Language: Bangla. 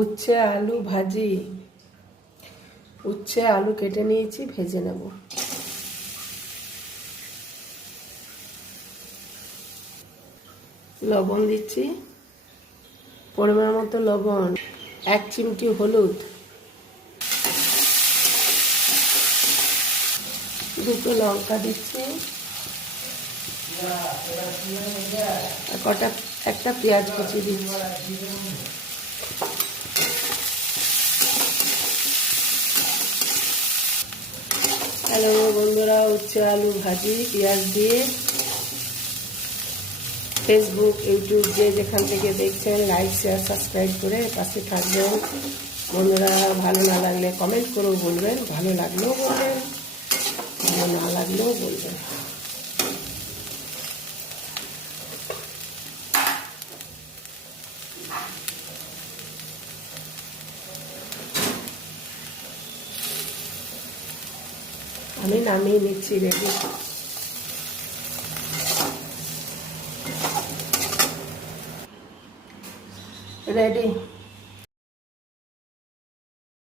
উচ্ছে আলু ভাজি। উচ্ছে আলু কেটে নিয়েছি, ভেজে নেব। লবণ দিচ্ছি, পরিমাণ মতো লবণ, 1 চিমটি হলুদ, 2টো লঙ্কা দিচ্ছি, আর একটা পেঁয়াজ কুচি দিচ্ছি। হ্যালো বন্ধুরা, উচ্ছে আলু ভাজি পেঁয়াজ দিয়ে। ফেসবুক, ইউটিউব যে যেখান থেকে দেখছেন, লাইক শেয়ার সাবস্ক্রাইব করে পাশে থাকবেন। বন্ধুরা, ভালো না লাগলে কমেন্ট করেও বলবেন, ভালো লাগলেও বলবেন, ভালো না লাগলেও বলবেন। আমি নামিয়ে নিচ্ছি, রেডি। রেডি।